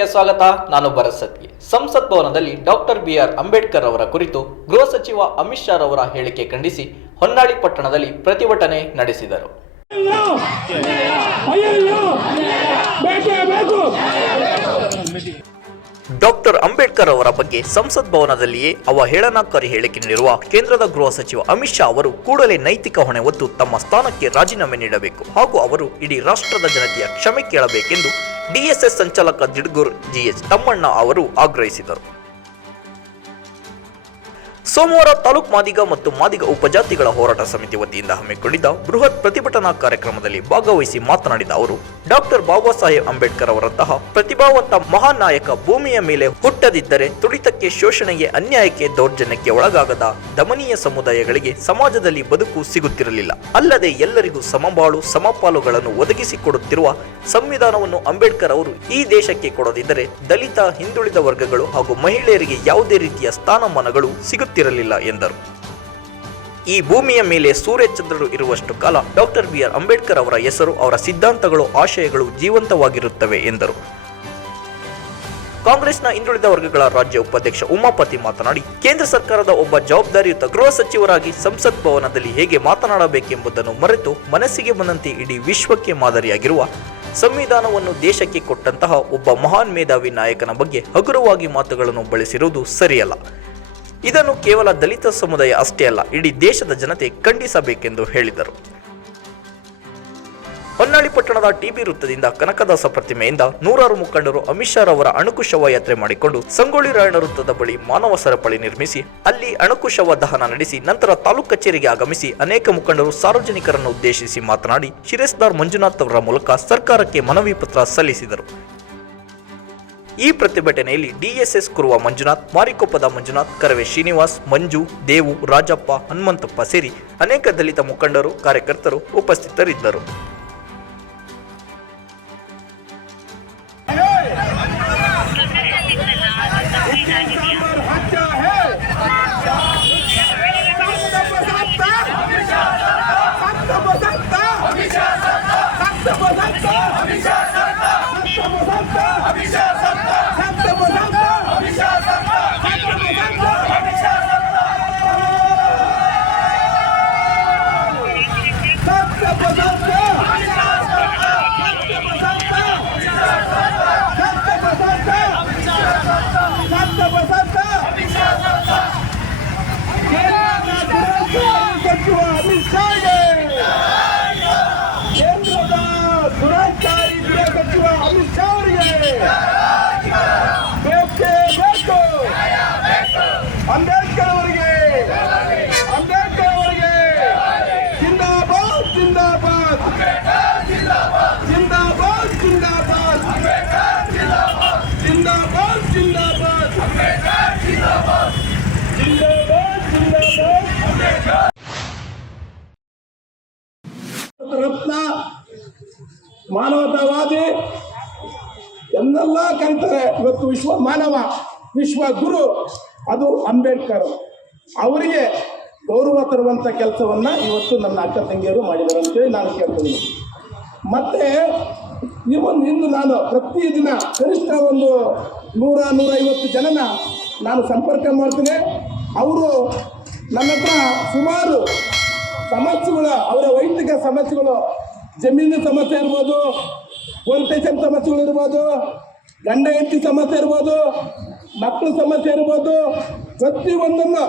ನ್ಯೂಸ್ಗೆ ಸ್ವಾಗತ, ನಾನು ಭರತ್ ಸಂಸತ್ ಭವನದಲ್ಲಿ ಡಾಕ್ಟರ್ ಬಿಆರ್ ಅಂಬೇಡ್ಕರ್ ಅವರ ಕುರಿತು ಗೃಹ ಸಚಿವ ಅಮಿತ್ ಶಾ ಅವರ ಹೇಳಿಕೆ ಖಂಡಿಸಿ ಹೊನ್ನಾಳಿ ಪಟ್ಟಣದಲ್ಲಿ ಪ್ರತಿಭಟನೆ ನಡೆಸಿದರು. ಡಾಕ್ಟರ್ ಅಂಬೇಡ್ಕರ್ ಅವರ ಬಗ್ಗೆ ಸಂಸತ್ ಭವನದಲ್ಲಿಯೇ ಅವಹೇಳನಕಾರಿ ಹೇಳಿಕೆ ನೀಡಿರುವ ಕೇಂದ್ರದ ಗೃಹ ಸಚಿವ ಅಮಿತ್ ಶಾ ಅವರು ಕೂಡಲೇ ನೈತಿಕ ಹೊಣೆ ಹೊತ್ತು ತಮ್ಮ ಸ್ಥಾನಕ್ಕೆ ರಾಜೀನಾಮೆ ನೀಡಬೇಕು ಹಾಗೂ ಅವರು ಇಡೀ ರಾಷ್ಟ್ರದ ಜನತೆಯ ಕ್ಷಮೆ ಕೇಳಬೇಕೆಂದು ಡಿಎಸ್ಎಸ್ ಸಂಚಾಲಕ ದಿಡ್ಗೂರ್ ಜಿಎಚ್ ತಮ್ಮಣ್ಣ ಅವರು ಆಗ್ರಹಿಸಿದರು. ಸೋಮವಾರ ತಾಲೂಕ್ ಮಾದಿಗ ಮತ್ತು ಮಾದಿಗ ಉಪಜಾತಿಗಳ ಹೋರಾಟ ಸಮಿತಿ ವತಿಯಿಂದ ಹಮ್ಮಿಕೊಂಡಿದ್ದ ಬೃಹತ್ ಪ್ರತಿಭಟನಾ ಕಾರ್ಯಕ್ರಮದಲ್ಲಿ ಭಾಗವಹಿಸಿ ಮಾತನಾಡಿದ ಅವರು, ಡಾಕ್ಟರ್ ಬಾಬಾ ಸಾಹೇಬ್ ಅಂಬೇಡ್ಕರ್ ಅವರಂತಹ ಪ್ರತಿಭಾವಂತ ಮಹಾನ್ ನಾಯಕ ಭೂಮಿಯ ಮೇಲೆ ಹುಟ್ಟದಿದ್ದರೆ ತುಳಿತಕ್ಕೆ ಶೋಷಣೆಗೆ ಅನ್ಯಾಯಕ್ಕೆ ದೌರ್ಜನ್ಯಕ್ಕೆ ಒಳಗಾಗದ ದಮನೀಯ ಸಮುದಾಯಗಳಿಗೆ ಸಮಾಜದಲ್ಲಿ ಬದುಕು ಸಿಗುತ್ತಿರಲಿಲ್ಲ. ಅಲ್ಲದೆ ಎಲ್ಲರಿಗೂ ಸಮಬಾಳು, ಸಮಪಾಲುಗಳನ್ನು ಒದಗಿಸಿಕೊಡುತ್ತಿರುವ ಸಂವಿಧಾನವನ್ನು ಅಂಬೇಡ್ಕರ್ ಅವರು ಈ ದೇಶಕ್ಕೆ ಕೊಡದಿದ್ದರೆ ದಲಿತ, ಹಿಂದುಳಿದ ವರ್ಗಗಳು ಹಾಗೂ ಮಹಿಳೆಯರಿಗೆ ಯಾವುದೇ ರೀತಿಯ ಸ್ಥಾನಮಾನಗಳು ಸಿಗುತ್ತಿರಲಿಲ್ಲ ಎಂದರು. ಈ ಭೂಮಿಯ ಮೇಲೆ ಸೂರ್ಯಚಂದ್ರರು ಇರುವಷ್ಟು ಕಾಲ ಡಾಕ್ಟರ್ ಬಿ ಆರ್ ಅಂಬೇಡ್ಕರ್ ಅವರ ಹೆಸರು, ಅವರ ಸಿದ್ಧಾಂತಗಳು, ಆಶಯಗಳು ಜೀವಂತವಾಗಿರುತ್ತವೆ ಎಂದರು. ಕಾಂಗ್ರೆಸ್ನ ಹಿಂದುಳಿದ ವರ್ಗಗಳ ರಾಜ್ಯ ಉಪಾಧ್ಯಕ್ಷ ಉಮಾಪತಿ ಮಾತನಾಡಿ, ಕೇಂದ್ರ ಸರ್ಕಾರದ ಒಬ್ಬ ಜವಾಬ್ದಾರಿಯುತ ಗೃಹ ಸಚಿವರಾಗಿ ಸಂಸತ್ ಭವನದಲ್ಲಿ ಹೇಗೆ ಮಾತನಾಡಬೇಕೆಂಬುದನ್ನು ಮರೆತು ಮನಸ್ಸಿಗೆ ಬಂದಂತೆ ಇಡೀ ವಿಶ್ವಕ್ಕೆ ಮಾದರಿಯಾಗಿರುವ ಸಂವಿಧಾನವನ್ನು ದೇಶಕ್ಕೆ ಕೊಟ್ಟಂತಹ ಒಬ್ಬ ಮಹಾನ್ ಮೇಧಾವಿ ನಾಯಕನ ಬಗ್ಗೆ ಹಗುರವಾಗಿ ಮಾತುಗಳನ್ನು ಬಳಸಿರುವುದು ಸರಿಯಲ್ಲ. ಇದನ್ನು ಕೇವಲ ದಲಿತ ಸಮುದಾಯ ಅಷ್ಟೇ ಅಲ್ಲ, ಇಡೀ ದೇಶದ ಜನತೆ ಖಂಡಿಸಬೇಕೆಂದು ಹೇಳಿದರು. ಹೊನ್ನಾಳಿ ಪಟ್ಟಣದ ಟಿಬಿ ವೃತ್ತದಿಂದ ಕನಕದಾಸ ಪ್ರತಿಮೆಯಿಂದ ನೂರಾರು ಮುಖಂಡರು ಅಮಿತ್ ಶಾ ರವರ ಅಣುಕು ಶವಯಾತ್ರೆ ಮಾಡಿಕೊಂಡು ಸಂಗೊಳ್ಳಿ ರಾಯಣ ವೃತ್ತದ ಬಳಿ ಮಾನವ ಸರಪಳಿ ನಿರ್ಮಿಸಿ, ಅಲ್ಲಿ ಅಣುಕು ಶವ ದಹನ ನಡೆಸಿ, ನಂತರ ತಾಲೂಕು ಕಚೇರಿಗೆ ಆಗಮಿಸಿ ಅನೇಕ ಮುಖಂಡರು ಸಾರ್ವಜನಿಕರನ್ನು ಉದ್ದೇಶಿಸಿ ಮಾತನಾಡಿ, ಶಿರೇಸ್ದಾರ್ ಮಂಜುನಾಥ್ ಅವರ ಮೂಲಕ ಸರ್ಕಾರಕ್ಕೆ ಮನವಿ ಪತ್ರ ಸಲ್ಲಿಸಿದರು. ಈ ಪ್ರತಿಭಟನೆಯಲ್ಲಿ ಡಿಎಸ್ಎಸ್ ಕುರುವ ಮಂಜುನಾಥ್, ಮಾರಿಕೊಪ್ಪದ ಮಂಜುನಾಥ್, ಕರವೇ ಶ್ರೀನಿವಾಸ್, ಮಂಜು, ದೇವು, ರಾಜಪ್ಪ, ಹನುಮಂತಪ್ಪ ಸೇರಿ ಅನೇಕ ದಲಿತ ಮುಖಂಡರು, ಕಾರ್ಯಕರ್ತರು ಉಪಸ್ಥಿತರಿದ್ದರು. ಮಾನವತಾವಾದಿ ಎಲ್ಲ ಕರೀತಾರೆ. ಇವತ್ತು ವಿಶ್ವ ಮಾನವ, ವಿಶ್ವ ಗುರು ಅದು ಅಂಬೇಡ್ಕರ್. ಅವರಿಗೆ ಗೌರವ ತರುವಂಥ ಕೆಲಸವನ್ನು ಇವತ್ತು ನನ್ನ ಅಕ್ಕ ತಂಗಿಯರು ಮಾಡಿದ್ದಾರೆ ಅಂತೇಳಿ ನಾನು ಕೇಳ್ತೀನಿ. ಮತ್ತೆ ಈ ಒಂದು ಇಂದು ನಾನು ಪ್ರತಿದಿನ ಕನಿಷ್ಠ ಒಂದು ನೂರ, ನೂರೈವತ್ತು ಜನನ ನಾನು ಸಂಪರ್ಕ ಮಾಡ್ತೀನಿ. ಅವರು ನನ್ನ ಸುಮಾರು ಸಮಸ್ಯೆಗಳು, ಅವರ ವೈಯಕ್ತಿಕ ಸಮಸ್ಯೆಗಳು ಜಮೀನು ಸಮಸ್ಯೆ ಇರ್ಬೋದು ಪೊಲೀಸ್ ಸಮಸ್ಯೆಗಳು ಇರ್ಬೋದು, ಗಂಡ ಹೆಂಡತಿ ಸಮಸ್ಯೆ ಇರ್ಬೋದು ಮಕ್ಕಳ ಸಮಸ್ಯೆ ಇರ್ಬೋದು, ಪ್ರತಿಯೊಂದನ್ನು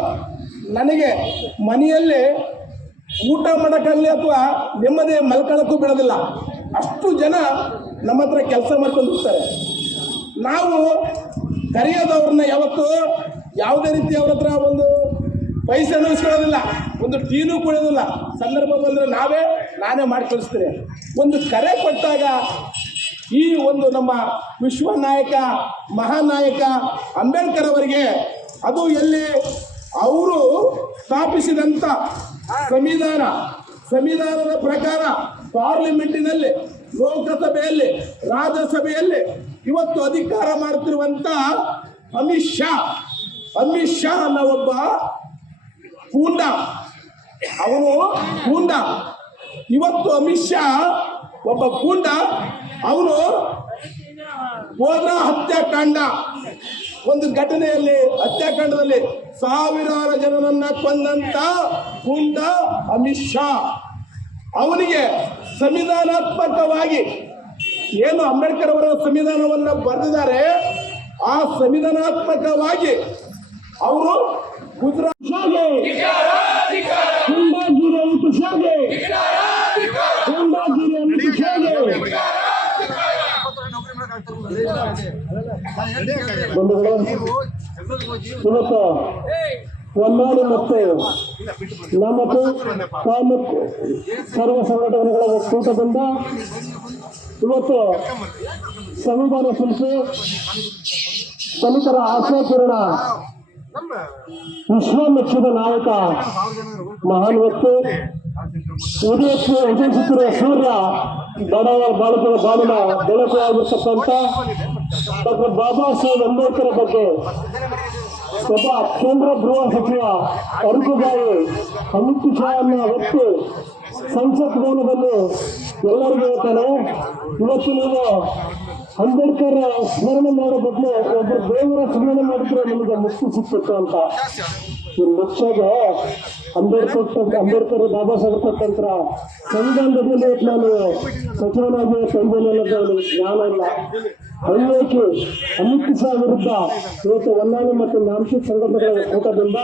ನನಗೆ ಮನೆಯಲ್ಲಿ ಊಟ ಮಾಡೋಕ್ಕಲ್ಲಿ ಅಥವಾ ನೆಮ್ಮದಿ ಮಲ್ಕೊಳ್ಳೋಕ್ಕೂ ಬಿಡೋದಿಲ್ಲ. ಅಷ್ಟು ಜನ ನಮ್ಮ ಹತ್ರ ಕೆಲಸ ಮಾಡ್ಕೊಂಡು ಹೋಗ್ತಾರೆ. ನಾವು ಕರೆಯೋದವ್ರನ್ನ ಯಾವತ್ತು ಯಾವುದೇ ರೀತಿ ಅವ್ರ ಹತ್ರ ಒಂದು ಪೈಸೆನೂ ಇಸ್ಕೊಳ್ಳೋದಿಲ್ಲ ಒಂದು ಟೀನೂ ಕೊಡೋದಿಲ್ಲ ಸಂದರ್ಭ ಬಂದರೆ ನಾವೇ, ನಾನೇ ಮಾಡಿ ಕಳಿಸ್ತೀನಿ. ಒಂದು ಕರೆ ಕೊಟ್ಟಾಗ ಈ ಒಂದು ನಮ್ಮ ವಿಶ್ವ ನಾಯಕ ಮಹಾನಾಯಕ ಅಂಬೇಡ್ಕರ್ ಅವರಿಗೆ ಅದು ಎಲ್ಲಿ? ಅವರು ಸ್ಥಾಪಿಸಿದಂಥ ಸಂವಿಧಾನ. ಸಂವಿಧಾನದ ಪ್ರಕಾರ ಪಾರ್ಲಿಮೆಂಟಿನಲ್ಲಿ, ಲೋಕಸಭೆಯಲ್ಲಿ, ರಾಜ್ಯಸಭೆಯಲ್ಲಿ ಇವತ್ತು ಅಧಿಕಾರ ಮಾಡ್ತಿರುವಂಥ ಅಮಿತ್ ಶಾ. ಅಮಿತ್ ಶಾ ಅನ್ನೋ ಒಬ್ಬ ಪೂಂಡ ಅವನು ಪೂಂಡ ಇವತ್ತು ಅಮಿತ್ ಶಾ ಒಬ್ಬ ಪೂಂಡ ಅವನು ಹೋದ ಹತ್ಯಾಕಾಂಡ. ಒಂದು ಘಟನೆಯಲ್ಲಿ ಹತ್ಯಾಕಾಂಡದಲ್ಲಿ ಸಾವಿರಾರು ಜನರನ್ನ ಕೊಂದಂತ ಪೂಂಡ ಅಮಿತ್ ಶಾ. ಅವನಿಗೆ ಸಂವಿಧಾನಾತ್ಮಕವಾಗಿ ಏನು ಅಂಬೇಡ್ಕರ್ ಅವರ ಸಂವಿಧಾನವನ್ನ ಬರೆದಿದ್ದಾರೆ, ಆ ಸಂವಿಧಾನಾತ್ಮಕವಾಗಿ ಅವರು ಶಾಗೆ ಗುಂಡಾಗಿರಿ ಅಮಿತ್ ಶಾಗೆ ಗುಂಡಾಗಿರಿ ಅಮಿತ್ ಶಾಗೆ ಬಂಧುಗಳೇ ಇವತ್ತು ಹೊನ್ನಾಳಿ ಮತ್ತು ನಾಮಕು ತಾಲೂಕು ಸರ್ವ ಸಂಘಟನೆಗಳ ಒಕ್ಕೂಟದಿಂದ ಇವತ್ತು ಸಂವಿಧಾನ ಸಂಸ್ಥೆ ದಲಿತರ ಆಶಾಕಿರಣ ವಿಶ್ವಮೆಚ್ಚಿದ ನಾಯಕ ಮಹಾನ್ ವ್ಯಕ್ತಿ, ಉದಯಕ್ಕೆ ಉದಯಿಸುತ್ತಿರುವ ಸೂರ್ಯ, ಬಡವರ ಬಾಲಕರ ಬಾಳಿನ ಬೆಳಕು ಆಗಿರ್ತಕ್ಕಂಥ ಡಾಕ್ಟರ್ ಬಾಬಾ ಸಾಹೇಬ್ ಅಂಬೇಡ್ಕರ್ ಬಗ್ಗೆ ಒಬ್ಬ ಕೇಂದ್ರ ಗೃಹ ಸಚಿವ ಅರುಗುಬಾಯಿ ಅಮಿತ್ ಶಾ ಅನ್ನೋ ವ್ಯಕ್ತಿ ಸಂಸತ್ ಭವನದಲ್ಲಿ ಎಲ್ಲರಿಗೂ ಹೇಳ್ತಾನೆ ಇವತ್ತು ನೀವು ಅಂಬೇಡ್ಕರ್ ಸ್ಮರಣೆ ಮಾಡೋ ಬದಲು ಒಬ್ಬರು ದೇವರ ಸ್ಮರಣೆ ಮಾಡಿದ್ರೆ ನಿಮಗೆ ಮುಕ್ತಿ ಸಿಕ್ತಿತ್ತು ಅಂತ. ಈ ಮುಖ್ಯಗೆ ಅಂಬೇಡ್ಕರ್ ಅಂಬೇಡ್ಕರ್ ಬಾಬಾ ಸಾಹೇಬ್ ಕೊಟ್ಟಂತ್ರ ಸಂವಿಧಾನದಲ್ಲಿ ನಾನು ಸಚಿವನಾಗಿ ತಂದೆಲ್ಲ ಜ್ಞಾನ ಇಲ್ಲ. ಹಳ್ಳಿಕೆ ಅಮಿತ್ ಶಾ ವಿರುದ್ಧ ಇವತ್ತು ಹೊನ್ನಾಳಿ ಮತ್ತು ನಾಂಚಿ ಸಂಘಟನೆಗಳ ಕೂಟದಿಂದ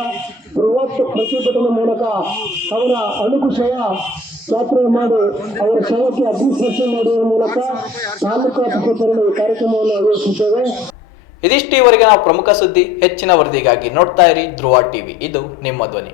ಬೃಹತ್ ಪ್ರತಿಭಟನೆ ಮೂಲಕ ಅವರ ಅಣುಕು ಶವ ಯಾತ್ರೆ ಮಾಡಿ ಅವರ ಶವಕ್ಕೆ ಅಗ್ನಿಸ್ಪರ್ಶ ಮಾಡುವ ಮೂಲಕ ತಾಲೂಕು ಅಧಿಕಾರಿಗಳು ಈ ಕಾರ್ಯಕ್ರಮವನ್ನು ಆಯೋಜಿಸಿದ್ದೇವೆ ಇದಿಷ್ಟು ನಾವು ಪ್ರಮುಖ ಸುದ್ದಿ ಹೆಚ್ಚಿನ ವರದಿಗಾಗಿ ನೋಡ್ತಾ ಇರಿ ಧ್ರುವ ಟಿವಿ. ಇದು ನಿಮ್ಮ ಧ್ವನಿ.